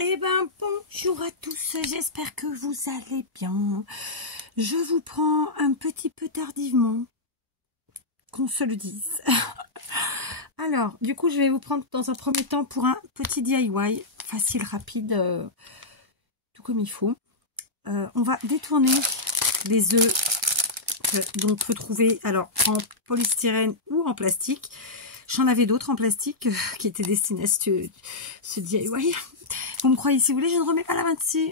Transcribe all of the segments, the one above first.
Eh ben bonjour à tous, j'espère que vous allez bien. Je vous prends un petit peu tardivement, qu'on se le dise. Alors, du coup, je vais vous prendre dans un premier temps pour un petit DIY, facile, rapide, tout comme il faut. On va détourner les œufs que l'on peut trouver alors en polystyrène ou en plastique. J'en avais d'autres en plastique qui étaient destinés à ce DIY. Vous me croyez si vous voulez, je ne remets pas la main dessus.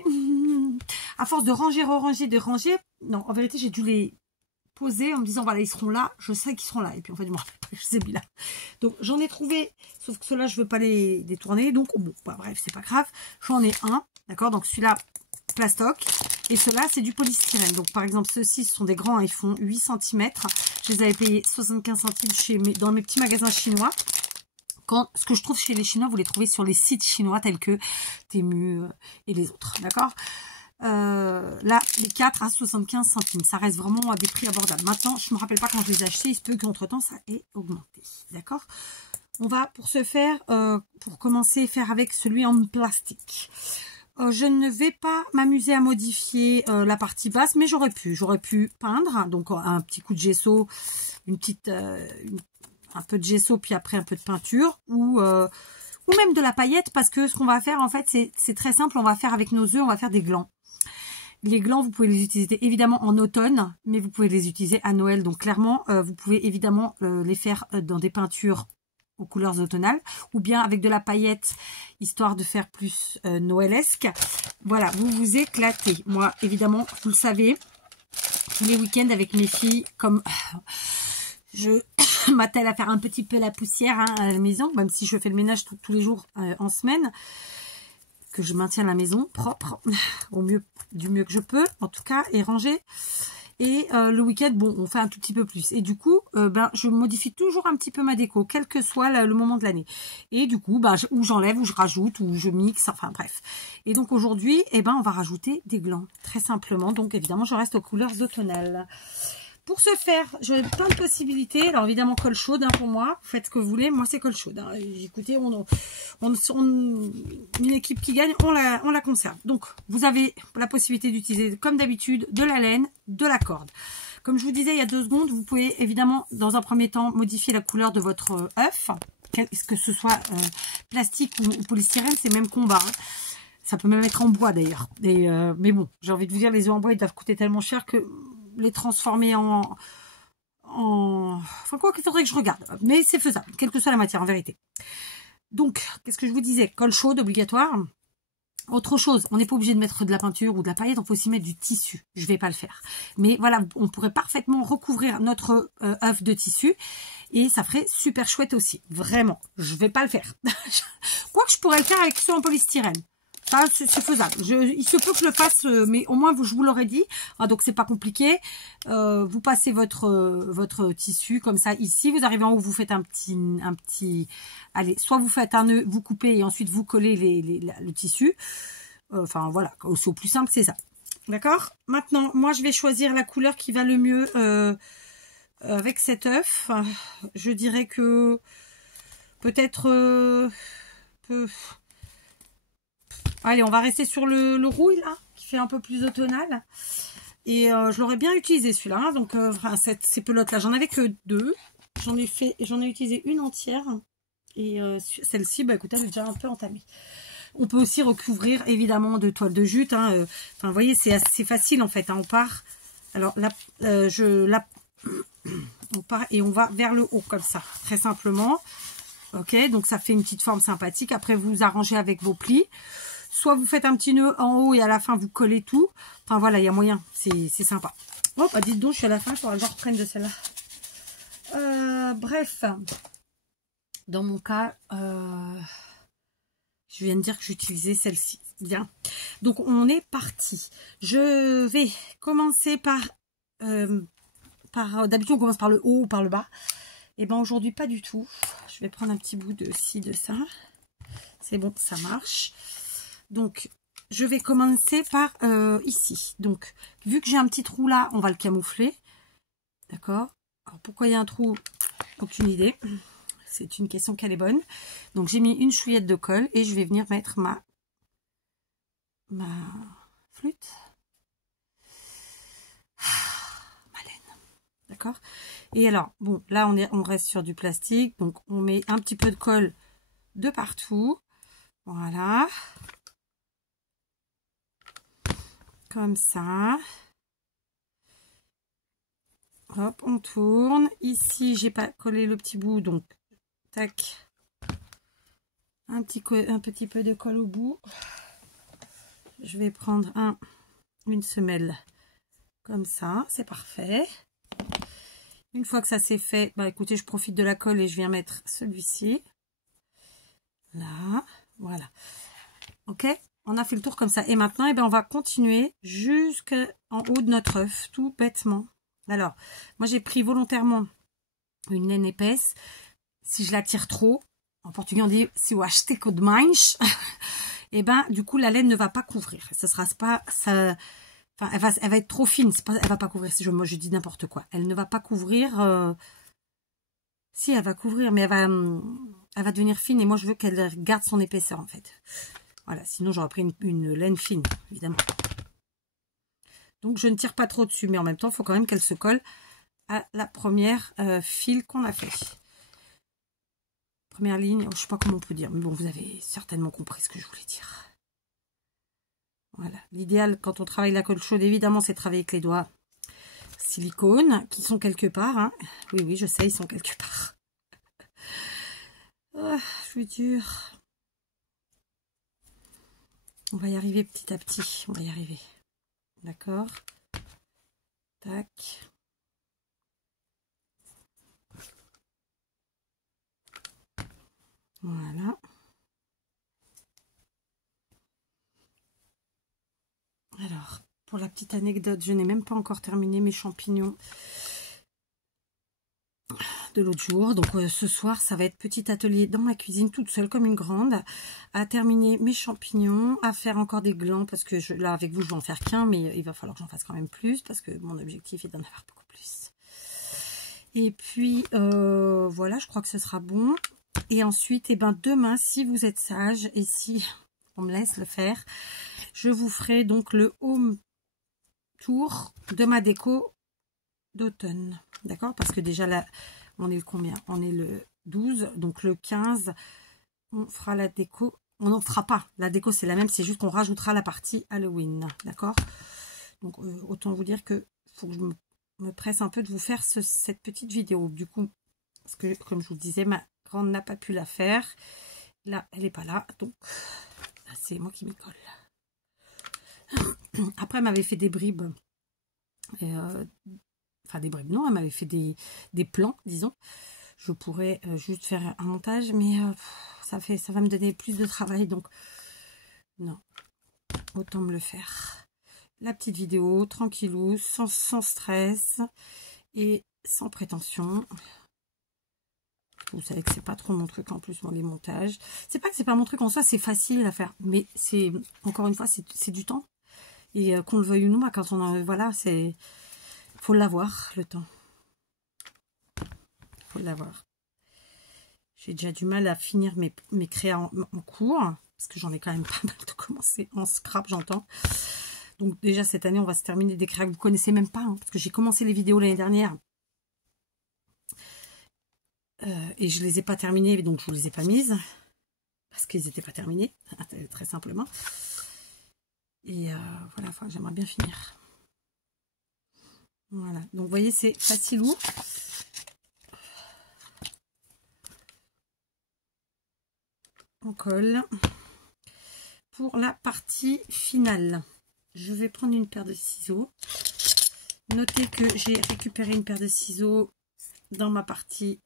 À force de ranger, re-ranger, de ranger. Non, en vérité, j'ai dû les poser en me disant, voilà, ils seront là. Je sais qu'ils seront là. Et puis, en fait, je me rappelle pas que je les ai mis là. Donc, j'en ai trouvé. Sauf que ceux-là, je ne veux pas les détourner. Donc, bon, bah, bref, c'est pas grave. J'en ai un. D'accord. Donc, celui-là, plastoc. Et ceux-là, c'est du polystyrène. Donc, par exemple, ceux-ci, ce sont des grands. Hein, ils font 8 cm. Je les avais payés 75 centimes dans mes petits magasins chinois. Ce que je trouve chez les Chinois, vous les trouvez sur les sites chinois tels que Temu et les autres, d'accord. Là, les 4 à 75 centimes, ça reste vraiment à des prix abordables. Maintenant, je ne me rappelle pas quand je les ai achetés, il se peut qu'entre-temps, ça ait augmenté, d'accord. On va, pour ce faire, pour commencer, faire avec celui en plastique. Je ne vais pas m'amuser à modifier la partie basse, mais j'aurais pu peindre, donc un petit coup de gesso, un peu de gesso, puis après un peu de peinture, ou même de la paillette, parce que ce qu'on va faire, en fait, c'est très simple. On va faire avec nos œufs, on va faire des glands. Les glands, vous pouvez les utiliser évidemment en automne, mais vous pouvez les utiliser à Noël. Donc clairement, vous pouvez évidemment les faire dans des peintures aux couleurs automnales, ou bien avec de la paillette, histoire de faire plus noëlesque. Voilà, vous vous éclatez. Moi, évidemment, vous le savez, tous les week-ends avec mes filles, comme je m'attelle à faire un petit peu la poussière à la maison, même si je fais le ménage tous les jours en semaine, que je maintiens la maison propre du mieux que je peux, en tout cas, et rangée. Et le week-end, bon, on fait un tout petit peu plus. Et du coup, je modifie toujours un petit peu ma déco, quel que soit le moment de l'année. Et du coup, ou j'enlève, ou je rajoute, ou je mixe, enfin bref. Et donc aujourd'hui, on va rajouter des glands, très simplement. Donc évidemment, je reste aux couleurs automnales. Pour ce faire, j'ai plein de possibilités. Alors évidemment, colle chaude pour moi. Vous faites ce que vous voulez. Moi, c'est colle chaude. Écoutez, une équipe qui gagne, on la conserve. Donc, vous avez la possibilité d'utiliser, comme d'habitude, de la laine, de la corde. Comme je vous disais il y a 2 secondes, vous pouvez évidemment, dans un premier temps, modifier la couleur de votre œuf. Que ce soit plastique ou polystyrène, c'est le même combat. Ça peut même être en bois d'ailleurs. Mais bon, j'ai envie de vous dire, les œufs en bois, ils doivent coûter tellement cher que les transformer enfin quoi qu'il faudrait que je regarde, mais c'est faisable, quelle que soit la matière en vérité. Donc, qu'est-ce que je vous disais? Colle chaude obligatoire. Autre chose, on n'est pas obligé de mettre de la peinture ou de la paillette, on peut aussi mettre du tissu. Je vais pas le faire, mais voilà, on pourrait parfaitement recouvrir notre œuf de tissu et ça ferait super chouette aussi. Vraiment, je vais pas le faire. Quoique je pourrais le faire avec ceux en polystyrène. Ça, c'est faisable. Il se peut que je le fasse, mais au moins, je vous l'aurais dit. Donc, c'est pas compliqué. Vous passez votre tissu comme ça ici. Vous arrivez en haut, vous faites un petit... Allez, soit vous faites un nœud, vous coupez et ensuite vous collez le tissu. Enfin, voilà. C'est au plus simple, c'est ça. D'accord? Maintenant, moi, je vais choisir la couleur qui va le mieux avec cet œuf. Je dirais que peut-être... Allez, on va rester sur le rouille, là, qui fait un peu plus automnal. Et je l'aurais bien utilisé, celui-là. Hein, donc, ces pelotes-là, j'en avais que 2. J'en ai utilisé une entière. Et celle-ci, écoutez, elle est déjà un peu entamée. On peut aussi recouvrir, évidemment, de toile de jute. Hein, vous voyez, c'est assez facile, en fait. Hein, on part... Alors, là, on part et on va vers le haut, comme ça, très simplement. Ok, donc ça fait une petite forme sympathique. Après, vous arrangez avec vos plis. Soit vous faites un petit nœud en haut et à la fin vous collez tout. Enfin voilà, il y a moyen, c'est sympa. Oh, dites donc, je suis à la fin, il faudra que je reprenne de celle-là. Bref, dans mon cas, je viens de dire que j'utilisais celle-ci. Bien. Donc on est parti. Je vais commencer par d'habitude on commence par le haut ou par le bas. Et aujourd'hui pas du tout. Je vais prendre un petit bout de ci, de ça. C'est bon, ça marche. Donc, je vais commencer par ici. Donc, vu que j'ai un petit trou là, on va le camoufler. D'accord? Alors, pourquoi il y a un trou? Aucune idée. C'est une question qu'elle est bonne. Donc, j'ai mis une chouillette de colle et je vais venir mettre ma ma flûte. Malène. D'accord? Et alors, bon, là, on reste sur du plastique. Donc, on met un petit peu de colle de partout. Voilà. Comme ça. Hop, on tourne. Ici, j'ai pas collé le petit bout, donc tac. Un petit peu de colle au bout. Je vais prendre une semelle comme ça, c'est parfait. Une fois que ça c'est fait, bah écoutez, je profite de la colle et je viens mettre celui-ci. Là, voilà. Ok, on a fait le tour comme ça. Et maintenant, eh ben, on va continuer jusqu'en haut de notre œuf, tout bêtement. Alors, moi j'ai pris volontairement une laine épaisse. Si je la tire trop, en portugais on dit si vous achetez que de manche, et ben du coup la laine ne va pas couvrir. Ce sera pas ça. Enfin, elle va être trop fine. Elle va pas couvrir. Moi je dis n'importe quoi. Elle ne va pas couvrir. Si elle va couvrir, mais elle va devenir fine. Et moi je veux qu'elle garde son épaisseur en fait. Voilà. Sinon j'aurais pris une laine fine évidemment. Donc je ne tire pas trop dessus, mais en même temps il faut quand même qu'elle se colle à la première fil qu'on a fait. Première ligne, je sais pas comment on peut dire, mais bon, vous avez certainement compris ce que je voulais dire. Voilà, l'idéal quand on travaille la colle chaude, évidemment, c'est de travailler avec les doigts silicone, qui sont quelque part. Hein. Oui, oui, je sais, ils sont quelque part. Oh, je suis dure. On va y arriver petit à petit, on va y arriver. D'accord. Tac. Voilà. Alors, pour la petite anecdote, je n'ai même pas encore terminé mes champignons de l'autre jour. Donc ce soir, ça va être petit atelier dans ma cuisine, toute seule comme une grande, à terminer mes champignons, à faire encore des glands, parce que là, avec vous, je vais en faire qu'un, mais il va falloir que j'en fasse quand même plus, parce que mon objectif est d'en avoir beaucoup plus. Et puis, voilà, je crois que ce sera bon. Et ensuite, eh ben, demain, si vous êtes sage et si on me laisse le faire, je vous ferai donc le home tour de ma déco d'automne. D'accord? Parce que déjà, là, on est le combien? On est le 12, donc le 15, on fera la déco. On n'en fera pas. La déco, c'est la même, c'est juste qu'on rajoutera la partie Halloween. D'accord? Donc, autant vous dire que faut que je me presse un peu de vous faire cette petite vidéo. Du coup, parce que, comme je vous le disais, ma grande n'a pas pu la faire. Là, elle n'est pas là. Donc, c'est moi qui m'y colle. Après, elle m'avait fait des bribes. Enfin, des bribes, non. Elle m'avait fait des plans, disons. Je pourrais juste faire un montage, mais ça va me donner plus de travail. Donc, non. Autant me le faire. La petite vidéo, tranquillou, sans stress et sans prétention. Vous savez que c'est pas trop mon truc en plus, moi, les montages. C'est pas que c'est pas mon truc en soi, c'est facile à faire. Mais c'est, encore une fois, c'est du temps. Et qu'on le veuille ou non, bah, quand on en... Voilà, c'est... Faut l'avoir, le temps. Faut l'avoir. J'ai déjà du mal à finir mes créas en cours. Parce que j'en ai quand même pas mal de commencer en scrap, j'entends. Donc déjà, cette année, on va se terminer des créas que vous connaissez même pas. Hein, parce que j'ai commencé les vidéos l'année dernière. Et je les ai pas terminées, donc je vous les ai pas mises. Parce qu'ils n'étaient pas terminés, très simplement. Et voilà, enfin, j'aimerais bien finir. Voilà, donc vous voyez, c'est facilou. On colle. Pour la partie finale, je vais prendre une paire de ciseaux. Notez que j'ai récupéré une paire de ciseaux dans ma partie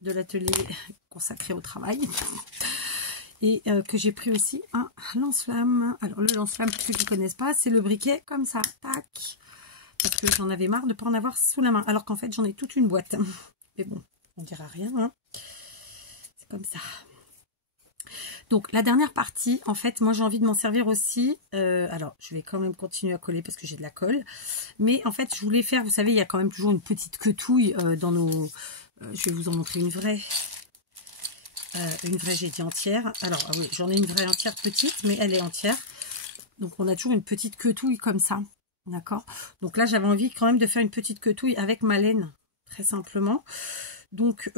de l'atelier consacré au travail. Et que j'ai pris aussi un lance-flamme. Alors, le lance-flamme, pour ceux qui ne connaissent pas, c'est le briquet comme ça. Tac. Parce que j'en avais marre de ne pas en avoir sous la main. Alors qu'en fait, j'en ai toute une boîte. Mais bon, on ne dira rien. Hein. C'est comme ça. Donc, la dernière partie, en fait, moi, j'ai envie de m'en servir aussi. Alors, je vais quand même continuer à coller parce que j'ai de la colle. Mais en fait, je voulais faire, vous savez, il y a quand même toujours une petite quetouille dans nos... je vais vous en montrer une vraie. J'ai dit entière. Alors, ah oui, j'en ai une vraie entière petite, mais elle est entière. Donc on a toujours une petite queutouille comme ça. D'accord? Donc là, j'avais envie quand même de faire une petite queutouille avec ma laine. Très simplement. Donc,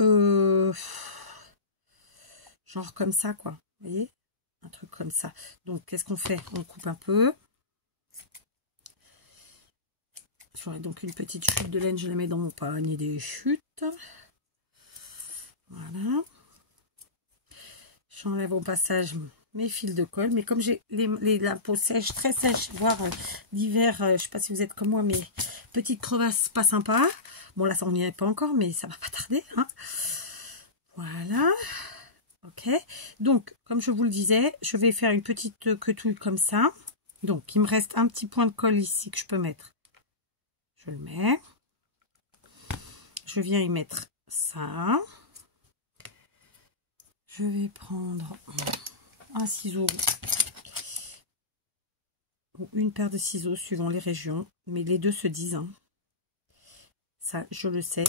genre comme ça, quoi. Vous voyez? Un truc comme ça. Donc, qu'est-ce qu'on fait? On coupe un peu. J'aurai donc une petite chute de laine. Je la mets dans mon panier des chutes. Voilà. J'enlève au passage mes fils de colle. Mais comme j'ai la peau sèche, très sèche, voire l'hiver, je ne sais pas si vous êtes comme moi, mais petite crevasse pas sympa. Bon, là, ça on n'y est pas encore, mais ça va pas tarder. Hein. Voilà. Ok. Donc, comme je vous le disais, je vais faire une petite queutouille comme ça. Donc, il me reste un petit point de colle ici que je peux mettre. Je le mets. Je viens y mettre ça. Je vais prendre un ciseau ou une paire de ciseaux suivant les régions, mais les deux se disent. Hein. Ça, je le sais.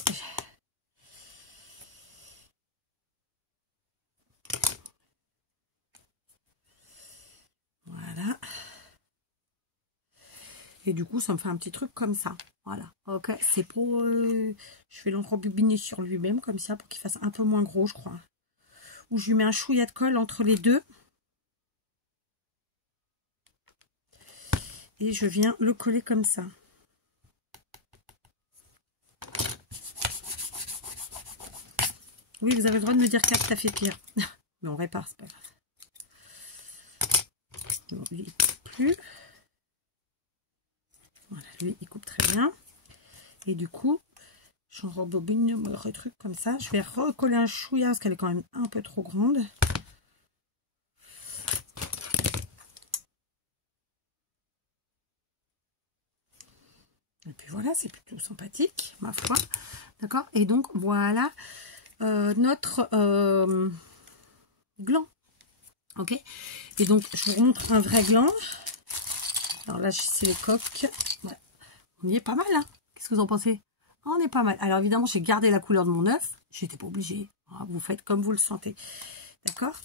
Voilà. Et du coup, ça me fait un petit truc comme ça. Voilà. Ok. C'est pour... je vais l'enrobobiner sur lui-même comme ça pour qu'il fasse un peu moins gros, je crois. Ou je lui mets un chouïa de colle entre les deux. Et je viens le coller comme ça. Oui, vous avez le droit de me dire que ça fait pire. Mais on répare, c'est pas grave. Bon, lui, il coupe plus. Voilà, lui, il coupe très bien. Et du coup, j'enrobobine le truc comme ça. Je vais recoller un chouïa parce qu'elle est quand même un peu trop grande. Et puis voilà, c'est plutôt sympathique, ma foi. D'accord? Et donc, voilà notre gland. Ok? Et donc, je vous remontre un vrai gland. Alors là, c'est les coques. Ouais. On y est pas mal, hein? Qu'est-ce que vous en pensez? On est pas mal. Alors, évidemment, j'ai gardé la couleur de mon œuf. J'étais pas obligée. Vous faites comme vous le sentez. D'accord?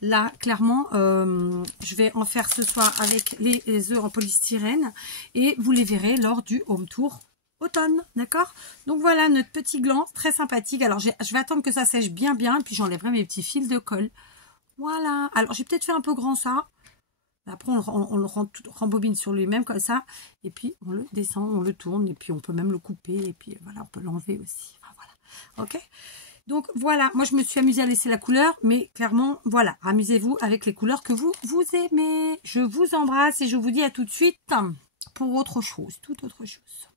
Là, clairement, je vais en faire ce soir avec les œufs en polystyrène et vous les verrez lors du home tour automne, d'accord? Donc voilà notre petit gland, très sympathique. Alors, je vais attendre que ça sèche bien, et puis j'enlèverai mes petits fils de colle. Voilà. Alors, j'ai peut-être fait un peu grand ça. Après, on le rembobine sur lui-même comme ça. Et puis, on le descend, on le tourne. Et puis, on peut même le couper. Et puis, voilà, on peut l'enlever aussi. Enfin, voilà. OK? Donc voilà, moi je me suis amusée à laisser la couleur, mais clairement, voilà, amusez-vous avec les couleurs que vous aimez. Je vous embrasse et je vous dis à tout de suite pour autre chose, toute autre chose.